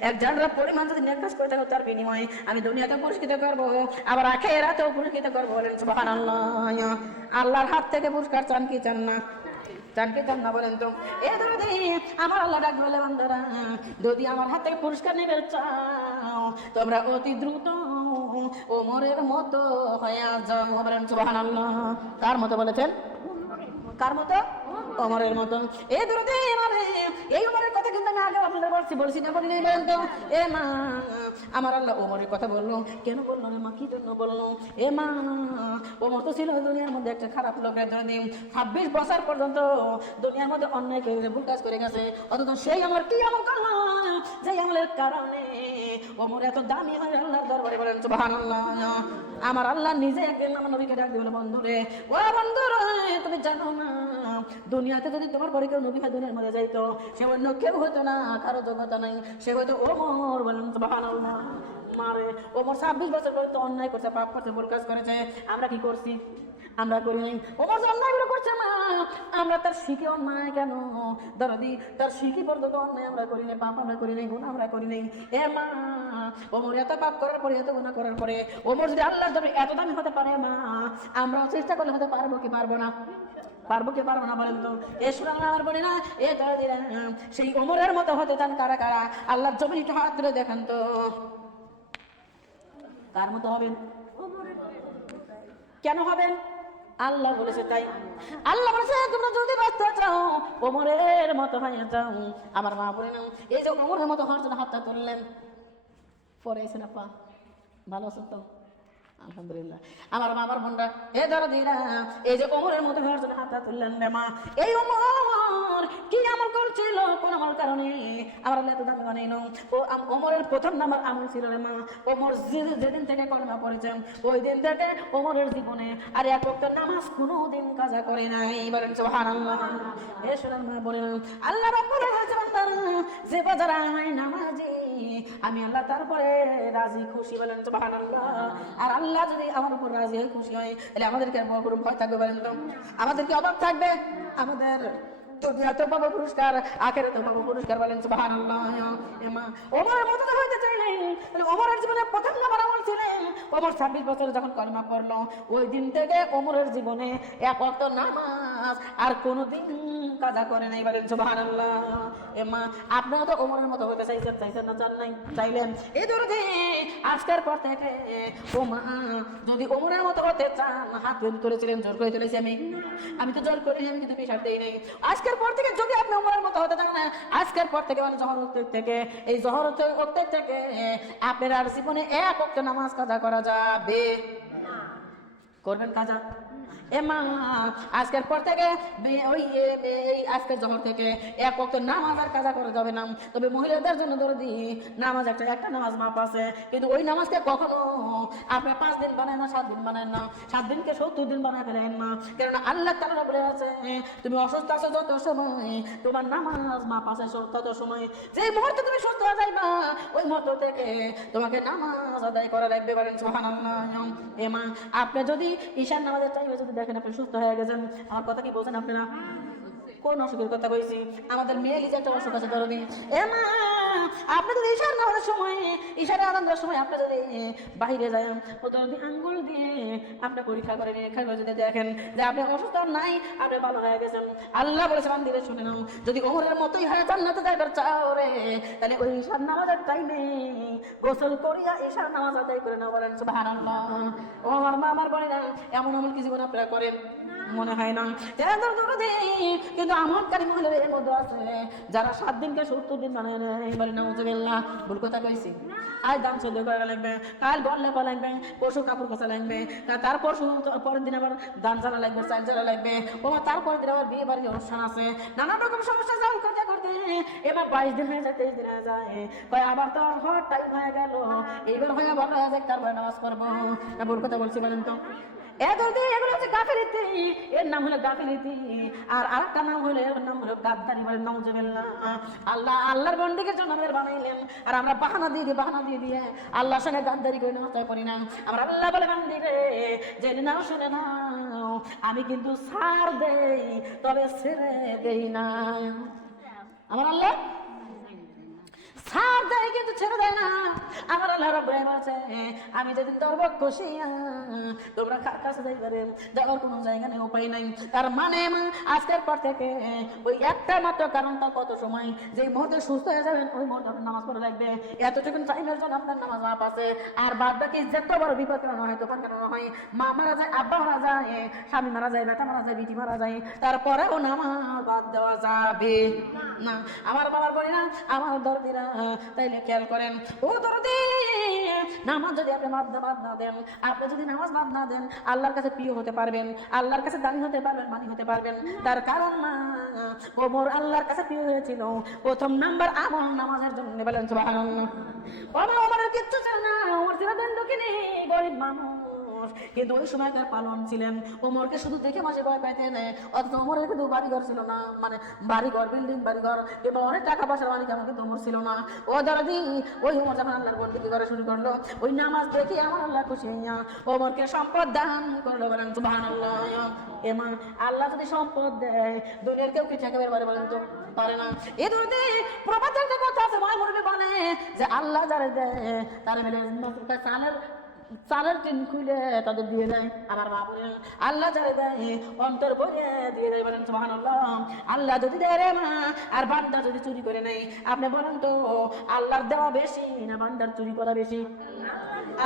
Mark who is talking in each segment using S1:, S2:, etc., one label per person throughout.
S1: এক জানরা পরিমাণ যদি নিকাশ করে থাকো তার বিনিময়ে আমি দুনিয়াতে পুরস্কৃত করব, আবার আখেরাতেও পুরস্কৃত করব বলেন, সুবহানাল্লাহ। আল্লাহর হাত থেকে পুরস্কার চান কি চান না? কার মতো বলেছেন? কার মতো? অমরের মতো। এই দূরতে মানে এই আমি আগে আপনাদের বলছি বলছি না বলি বলেন তো। এ মা, আমার আল্লাহ ওমরের কথা বলল। কেন বলল রে মা, কি জন্য বলল? এ মা, ওমর তো ছিল দুনিয়ার মধ্যে একটা খারাপ লোকের জন্য। ছাব্বিশ বছর পর্যন্ত দুনিয়ার মধ্যে অন্যায় করে, ভুল কাজ করে গেছে। অথচ সেই আমার কি আমল করল? যে আমলের কারণে ওমর এত দামি হয় আল্লাহর দরবারে বলেন, সুবহানাল্লাহ। আমার আল্লাহ নিজে একদিন আমার নবীকে ডাক দিবেন বন্ধুরে, ও বন্ধুরে, তুমি জানো না দুনিয়াতে যদি তোমার পরে কেউ নবী দুনিয়ার মধ্যে যাইতো, সে অন্য কেউ হতো না, কারও যোগ্যতা নাই। সে হয়তো ওমর বলেন মারে। ছাব্বিশ বছর পর্যন্ত অন্যায় করছে, পাপ করছে, ভুল কাজ করেছে। আমরা কি করছি? আমরা করি নাই। ওমর করছে, মা, আমরা তার শিখে অন্যায় কেন? দরদি, তার শিখি পর্যন্ত অন্যায় আমরা করি নাই, পাপ আমরা করি নাই গুণ আমরা করি নাই। এ মা, ওমর এত পাপ করার পরে, এত গুণা করার পরে, ওমর যদি আল্লাহর জন্য এত দামি হতে পারে, মা আমরা চেষ্টা করলে হতে পারব কি পারব না? পারব কি পারব না বলেন তো? এ সুরান আমার বলি না, এ তারা দিলেন, সেই ওমরের মতো হতে চান কারা কারা? আল্লাহর জমিন একটু হাত তুলে দেখান তো। কার মতো হবেন? কেন হবেন? আল্লাহ বলেছে তাই। আল্লাহ বলেছে, তোমরা যদি বাঁচতে চাও, ওমরের মতো হয়ে যাও। আমার মা বলে না, এই যে ওমরের মতো হওয়ার জন্য হাতটা তুললেন। পরে এসে না পা, ভালো আছো তো? আলহামদুলিল্লাহ। আমার আমার বোনরা, এ ধরো দিরা এই যে কোমরের মতো জন্য হাতটা তুললেন মা, এই ওমর কি আমল করছিল? কোন আমল কারণে? আমার আল্লাহ এত দামি বানাইলো ও ওমরের প্রথম নাম্বার আমল ছিল রে মা। ওমর যেদিন থেকে কলমা পড়েছে ওই দিন থেকে ওমরের জীবনে আর এক বক্ত নামাজ কোনো দিন কাজা করে নাই। বলেন, সুবহানাল্লাহ। এ শোনার মা, বলেন, আল্লাহ রাব্বুল আলামিন যে বাজার আমায় নামাজি, আমি আল্লাহ তারপরে রাজি, খুশি, বলেন, সুবহানাল্লাহ। আর আল্লাহ যদি আমার উপর রাজি হয়ে খুশি হয়, তাহলে আমাদেরকে আর বড় ভয় থাকবে, বলেন তো? আমাদেরকে অভাব থাকবে? আমাদের দুনিয়াতে পাবো পুরস্কার আখেরাতে পাবো পুরস্কার বলেন সুবহানাল্লাহ এমা ওমরের মতো হইতে চাইলেন তাহলে ওমরের জীবনে প্রথম নাম্বার আমল ছিলেন। ওমর ছাব্বিশ বছর যখন কলমা পড়ল ওই দিন থেকে ওমরের জীবনে এক অক্ত নামাজ আর কোনোদিন কাজা করে নাই বলেন, সুবহানাল্লাহ। এমা আপনারা তো ওমরের মতো হইতে চাইছেন চাইছেন না, চান নাই? চাইলেন। এই ধরে আজকের পর থেকে ও মা, যদি ওমরের মতো হতে চান, হাত বেঁধে তুলেছিলেন জোর করে তুলেছি আমি। আমি তো জোর করি আমি কিন্তু পেশার দেই নাই। আজকের পর থেকে যদি আপনি ওমরের মতো হতে চান না আজকের পর থেকে মানে জহর উত্তেক থেকে, এই জহর উত্তেক থেকে আপনার আর জীবনে এক অক্ট নামাজ কাজা করা যাবে। করবেন কাজা? এ মা আজকের পর থেকে ওই আজকের জহর থেকে এক ওয়াক্ত নামাজ আর কাজা করা যাবে না। তবে মহিলাদের জন্য ধরে দি, নামাজ একটা একটা নামাজ মাপ আছে। কিন্তু ওই নামাজকে কখনো আপনি পাঁচ দিন বানায় না, সাত দিন বানায় না। সাত দিনকে সত্তর দিন বানায় ফেলেন না। কেননা আল্লাহ তালা বলে আছে তুমি অসুস্থ আছো যত সময়, তোমার নামাজ মাপ আছে তত সময়। যে মুহূর্তে তুমি সুস্থ হয়ে যাইবা, ওই মুহূর্ত থেকে তোমাকে নামাজ আদায় করা লাগবে বলেন সুবহানাল্লাহ। এ মা আপনি যদি ঈশান নামাজের টাইমে যদি দেখেন আপনি সুস্থ হয়ে গেছেন, আমার কথা কি বলছেন আপনারা? কোন অসুখের কথা কইছি? আমাদের মেয়ে লিজে একটা অসুখ আছে, ধরো এ মা আপনি যদি ঈশান নামাজের সময় ঈশানে আনন্দের সময় আপনি যদি বাইরে যায় ও যদি আঙ্গুল দিয়ে আপনি পরীক্ষা করে পরীক্ষা করে যদি দেখেন যে আপনি অসুস্থ নাই, আপনি ভালো হয়ে গেছেন। আল্লাহ বলেছে মান দিলে শুনে নাও, যদি ওমরের মতোই হয় জান্নাতে যাইবার চাও রে, তাহলে ওই ঈশান নামাজের টাইমে গোসল করিয়া ঈশান নামাজ আদায় করে নাও বলেন, সুবহানাল্লাহ। ও আমার মা, আমার বলে না এমন আমল কি জীবন আপনারা করেন? মনে হয় না। কিন্তু আমলকারী মহিলার এর মধ্যে আছে, যারা সাত দিনকে সত্তর দিন মানে এবারে নামজুবিল্লাহ ভুল কথা কইছি। আজ দাম সহ্য করা লাগবে, কাল বল লেপা লাগবে, পরশু কাপড় কাচা লাগবে তার পরশু পরের দিন আবার দান জ্বালা লাগবে, চাল জ্বালা লাগবে। ওমা তারপরের দিন আবার বিয়ে বাড়ির অনুষ্ঠান আছে। নানা রকম সমস্যা সলভ করতে করতে এবার বাইশ দিন হয়ে যায়, তেইশ দিন হয়ে যায়। কয়, আবার তো হট টাইম হয়ে গেল। এইবার হয়ে ভালো হয়ে যায় তারপরে নামাজ পড়ব। না ভুল কথা বলছি বলেন তো। এগুলো এগুলো হচ্ছে গাফিলিতি। এর নাম হলো গাফিলিতি। আর আরেকটা নাম হলো, এর নাম হলো গাদ্দারি বলে নাউজুবিল্লাহ। আল্লাহ আল্লাহর বন্দিকের জন্য আমাদের বানাইলেন। আর আমরা বাহানা দিয়ে দিয়ে, বাহানা দিয়ে দিয়ে আল্লাহর সঙ্গে গাদ্দারি করে নষ্ট করি না। আমরা আল্লাহ বলে বান্দি রে, জেনে নাও, শুনে নাও। আমি কিন্তু সার দেই, তবে ছেড়ে দেই না। আমার আল্লাহ সার দেয় কিন্তু ছেড়ে দেয় না। আমার আল্লাহ রব্বুল বলছে, আমি যেদিন তোর খুশি তোমরা কার কাছে যাইবারে যাওয়ার কোনো জায়গা নেই, উপায় নাই। তার মানে আজকের পর থেকে, ওই একটা মাত্র তার কত সময়? যে মুহূর্তে সুস্থ হয়ে যাবেন, ওই মুহূর্তে নামাজ পড়া লাগবে। এতটুকু টাইমের জন্য আপনার নামাজ মাপ আছে। আর বাদ বাকি যত বড় বিপদ কেন হয় তোফান কেন হয়? মা মারা যায়, আব্বা মারা যায়, স্বামী মারা যায়, বেটা মারা যায়, বিটি মারা যায়। তারপরেও নামাজ বাদ দেওয়া যাবে না। আমার বাবার বলি না, আমার দরদিরা তাইলে খেয়াল করেন। ও দরদি, নামাজ যদি আপনি বাদ বাদ না দেন, আপনি যদি নামাজ বাদ না দেন, আল্লাহর কাছে প্রিয় হতে পারবেন, আল্লাহর কাছে দামি হতে পারবেন, মানি হতে পারবেন। তার কারণ না ওমর আল্লাহর কাছে প্রিয় হয়েছিল। প্রথম নাম্বার আমল নামাজের জন্য বলেন ওমর ওমরের কিচ্ছু ছিল না, ওমর ছিল গরিব মানুষ। কিন্তু ওই সময়কার পালন ছিলেন ওমরকে শুধু দেখে মাসে ভয় পাইতে নেয়। অথচ ওমরের কিন্তু বাড়িঘর ছিল না। মানে বাড়িঘর বিল্ডিং বাড়িঘর, কিংবা অনেক টাকা পয়সার মালিক আমার কিন্তু ওমর ছিল না। ও দাদি ওই ওমর যখন আল্লাহর বন্দিকে করা শুরু করল? ওই নামাজ দেখে আমার আল্লাহ খুশি হইয়া ওমরকে সম্পদ দান করল বলেন, সুবহানাল্লাহ। এমা, আল্লাহ যদি সম্পদ দেয়, দুনিয়ার কেউ কিছু একেবারে বারে বলেন তো? পারে না। এ দুনিয়াতে প্রবাচকদের কথা আছে ময় মুরবি বলে যে আল্লাহ যারে দেয়, তার মিলে চালের চালের টিন খুলে তাদের দিয়ে দেয়। আমার মা বলে আল্লাহ যারে দেয়, অন্তর ভরে দিয়ে দেয় বলেন, সুবহানাল্লাহ। আল্লাহ যদি দেয় রে মা, আর বান্দা যদি চুরি করে নেয়, আপনি বলেন তো, আল্লাহর দেওয়া বেশি না বান্দার চুরি করা বেশি?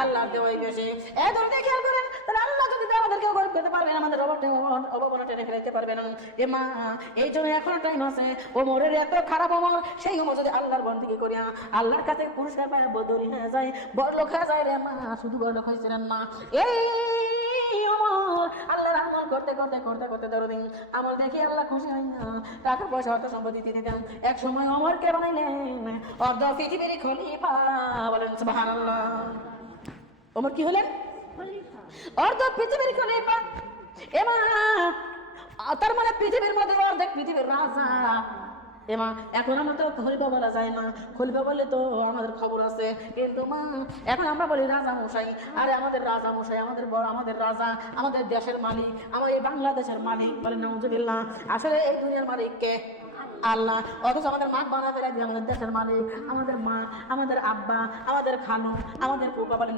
S1: আল্লাহর দেওয়াই বেশি। এ ধরনের খেয়াল করেন তাহলে আল্লাহ যদি আমাদেরকে গরিব করতে পারবেন আমাদের অভাব অভাবনা টেনে ফেলাইতে পারবে না। এ মা, এই জন্য এখনও টাইম আছে। ওমরের এত খারাপ ওমর, সেই ওমর যদি আল্লাহর বন্দিকে করিয়া আল্লাহর কাছে পুরস্কার পায়, বদলি হয়ে যায়, বড় লোক হয়ে যায় রে মা, শুধু লোক হয়েছিলেন মা। এই করতে করতে করতে করতে দেখি আল্লাহ খুশি হয় না পয়সা সম্পত্তি এক সময় অর্ধ বলেন কি হলেন? অর্ধ পৃথিবীর খলিফা এমা তার মানে পৃথিবীর মধ্যে অর্ধেক পৃথিবীর রাজা। এমা, এখন আমরা তো খলিফা বলা যায় না। খলিফা বললে তো আমাদের খবর আছে। কিন্তু মা, এখন আমরা বলি রাজা মশাই। আরে আমাদের রাজা মশাই, আমাদের বড়, আমাদের রাজা, আমাদের দেশের মালিক, আমার এই বাংলাদেশের মালিক বলে নাউজুবিল্লাহ। আসলে এই দুনিয়ার মালিক কে? আল্লাহ। অথচ আমাদের মা বানা ফেলে দিয়ে আমাদের দেশের মালিক, আমাদের মা, আমাদের আব্বা, আমাদের খানু আমাদের ফুপা বলে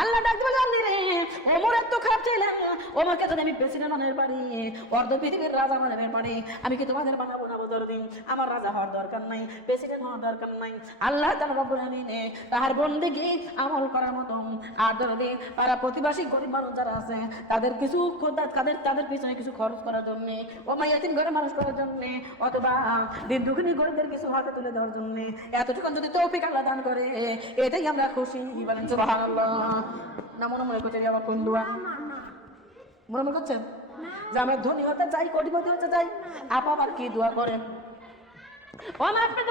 S1: আল্লাহ বলে, আল্লাহ রে এত খারাপ যদি আমি প্রেসিডেন্ট অর্ধ পৃথিবীর রাজা আমি কি তোমাদের বানাবো না দিন? আমার রাজা হওয়ার দরকার নাই প্রেসিডেন্ট হওয়ার দরকার নাই। আল্লাহ তাআলা রব্বুল তাহার আমল করার মতো আর দরদি তারা প্রতিবাসী গরিব মানুষ যারা আছে, তাদের কিছু খোদা তাদের তাদের পিছনে কিছু খরচ করার জন্য। ও মাই এতিম ঘরে মানুষ করার জন্য অথবা দিন দুখানি গরিবদের কিছু হাতে তুলে দেওয়ার জন্য এতটুকু যদি তৌফিক আল্লাহ দান করে এটাই আমরা খুশি বলেন সুবহানাল্লাহ। না মনে মনে করছে আমার কোন দোয়া। মনে মনে করছেন যে আমি ধনী হতে চাই কোটিপতি হতে চাই আপা আবার কি দোয়া করেন? আপনি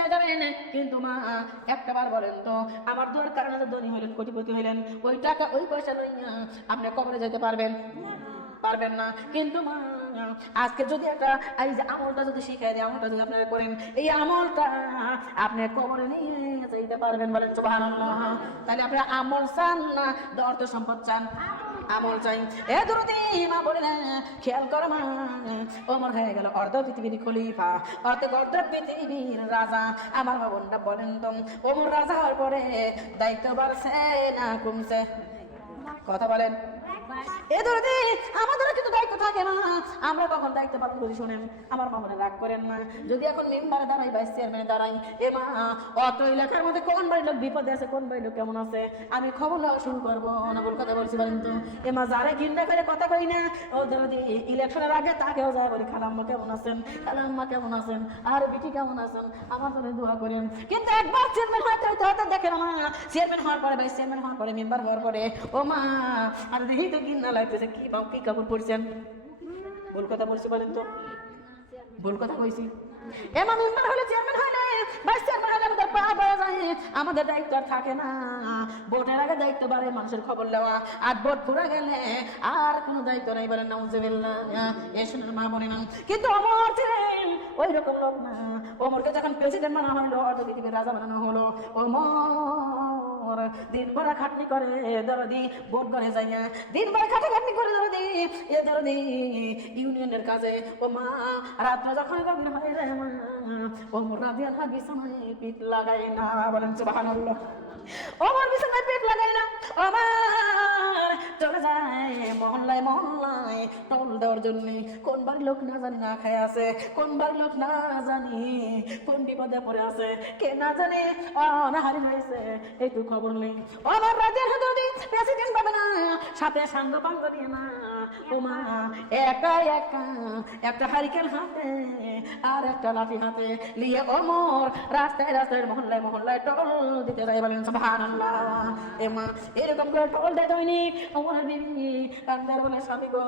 S1: হয়ে যাবেন কিন্তু মা, একটা বার বলেন তো, আমার কারণে ধনী হইলেন, কোটিপতি হইলেন। ওই টাকা, ওই পয়সা আপনি কবরে যেতে পারবেন। পারবেন না। কিন্তু মা, আজকে যদি একটা, এই যে আমলটা যদি শিখাই দিই, আমলটা যদি আপনারা করেন, এই আমলটা আপনি কবরে নিয়ে যেতে পারবেন বলেন, সুবহানাল্লাহ। তাহলে আপনি আমল চান না অর্থ সম্পদ চান? আমল চাই। এ দুরুদি, মা বললেন, খেয়াল কর মা, ওমর হয়ে গেল অর্ধ পৃথিবীর খলিফা, অর্ধ অর্ধ পৃথিবীর রাজা। আমার মা বলেন তো, ওমর রাজা হওয়ার পরে দায়িত্ব বাড়ছে না কমছে? কথা বলেন। এ ধরে আমাদের কিন্তু দায়িত্ব থাকে না। আমরা কখন দায়িত্ব পালন করি শোনেন, আমার রাগ করেন না। যদি এখন মেম্বারে দাঁড়াই চেয়ারম্যানে দাঁড়াই, এ মা অত এলাকার মধ্যে কোন বাড়ির লোক বিপদে আছে, কোন বাড়ির লোক কেমন আছে, আমি খবর নেওয়া শুরু করব না কথা বলছি বলেন তো। এ মা, যারা করে কথা কই না, ও ধরো ইলেকশনের আগে তাকেও যায় বলি খালাম্মা কেমন আছেন? খালাম্মা কেমন আছেন? আর বিটি কেমন আছেন? আমার জন্য দোয়া করেন। কিন্তু একবার চেয়ারম্যান হয়তো হয়তো দেখেন মা। চেয়ারম্যান হওয়ার পরে, ভাইস চেয়ারম্যান হওয়ার পরে, মেম্বার হওয়ার পরে, ও মা, আর দেখি তো কিনা লাগতেছে কি বাপ কি কাপড় পরছেন ভুল কথা বলছি বলেন তো। ভুল কথা কইছি। এমন মেম্বার হলে চেয়ারম্যান হয় না ভাইস চেয়ারম্যান হলে আমাদের পা বেড়ে যায়। আমাদের দায়িত্ব আর থাকে না। ভোটের আগে দায়িত্ব বাড়ে মানুষের খবর নেওয়া। আর ভোট পুরা গেলে আর কোনো দায়িত্ব নাই বলেন না উজবিল্লাহ এসনের মা বলে না কিন্তু অমর ছিলেন ওই রকম লোক না। ওমরকে যখন প্রেসিডেন্ট বানানো হলো পৃথিবীর রাজা বানানো হলো ওমর ওমর দিন ভরা খাটনি করে দরদি, বোট ঘরে যাইয়া দিন ভরা খাটে খাটনি করে দরদি, এ দরদি, ইউনিয়নের কাজে। ও মা, রাত্র যখন গমন হয় রে মা ওমর রাজি আল্লাহ বিছানায় পিঠ লাগাই না, বলেন সুবহানাল্লাহ। ওমর বিছানায় পিঠ লাগাই না, আমার চলে যায় মহল্লায় মহল্লায়। টল দেওয়ার জন্য কোন বাড়ির লোক না জানি না খায় আছে, কোন বাড়ির লোক না জানি কোন বিপদে পড়ে আছে, কে না জানে অনাহারি হয়েছে একটু খবর নেই। আমার রাজ্যের যদি প্রেসিডেন্ট পাবে না, সাথে সাঙ্গ পাঙ্গ নিয়ে না ওমা একা একা একটা হারিকেল হাতে আর একটা লাঠি হাতে নিয়ে অমর রাস্তায় রাস্তায় মহল্লায় মহল্লায় টল দিতে যাই বলেন সুবহানাল্লাহ। এমা এরকম করে টল দেয় দৈনিক। আমার বিবি রান্নার বলে স্বামী গো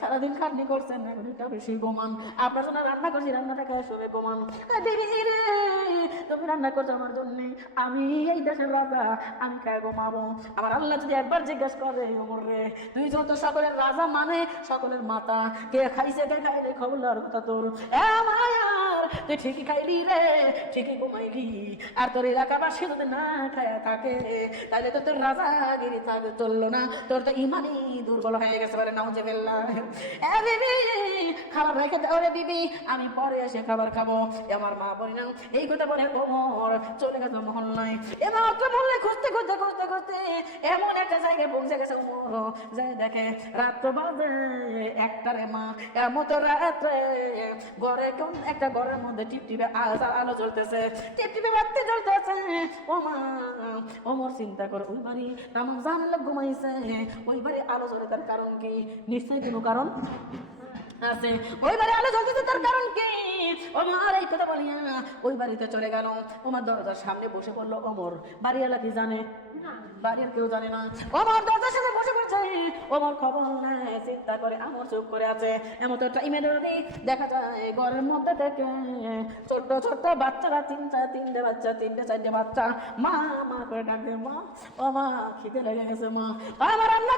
S1: সারাদিন খাটনি করছেন একটা বেশি গোমান আপনার জন্য রান্না করছি রান্নাটা খায় শুনে গোমান আ, রে তুমি রান্না করছ আমার জন্য। আমি এই দেশের রাজা আমি খায় ঘুমাবো। আমার আল্লাহ যদি একবার জিজ্ঞাসা করে ওমর রে তুই যত সকলের রাজা মানে সকলের মাতা কে খাইছে কে খাইলে খবর লওয়ার কথা তোর। এ মায়ার তুই ঠিকই খাইলি রে, ঠিকই ঘুমাইলি। আর তোর এলাকাবাসী যদি না খায় থাকে তাহলে তো তোর রাজাগিরি থাকে চলল না। তোর তো ইমানই দুর্বল হয়ে গেছে বলে নাও যে এ বিবি, খাবার রেখে দাও রে বিবি, আমি পরে এসে খাবার খাব। আমার মা বলি না, এই কথা বলে ওমর চলে গেছে মহল্লায়। এবার অত মহল্লায় খুঁজতে খুঁজতে খুঁজতে খুঁজতে এমন একটা জায়গায় পৌঁছে গেছে ওমর যাই দেখে রাত তো বাজে একটারে মা এমন রাত্রে ঘরে কোন একটা ঘরের মধ্যে টিপ টিপে আলো জ্বলতেছে টিপ টিপে বাতি জ্বলতেছে। ও মা ওমর চিন্তা করে, ওই বাড়ি তেমন জানলে ঘুমাইছে। ওই বাড়ি আলো জ্বলে তার কারণ কি? নিশ্চয়ই কোনো কারণ? আছে। ওই বাড়ি আলো জ্বলতেছে, তার কারণ কি? ওমর এই কথা বলিয়া ওই বাড়িতে চলে গেল। ওমার দরজার সামনে বসে পড়ল অমর। বাড়িওয়ালা কি জানে? বাড়ির কেউ জানে না। ওমর দরজার সামনে বসে পড়ছে। ওমর খবর নেয়, চিন্তা করে আমার চুপ করে আছে। এমন তো টাইমে দেখা যায় ঘরের মধ্যে থেকে ছোট্ট ছোট্ট বাচ্চারা, তিনটা, তিনটে বাচ্চা, তিনটে, চারটে বাচ্চা, মা মা করে ডাকে, মা, ও মা, খিদে লেগে গেছে, মা। আমার রান্না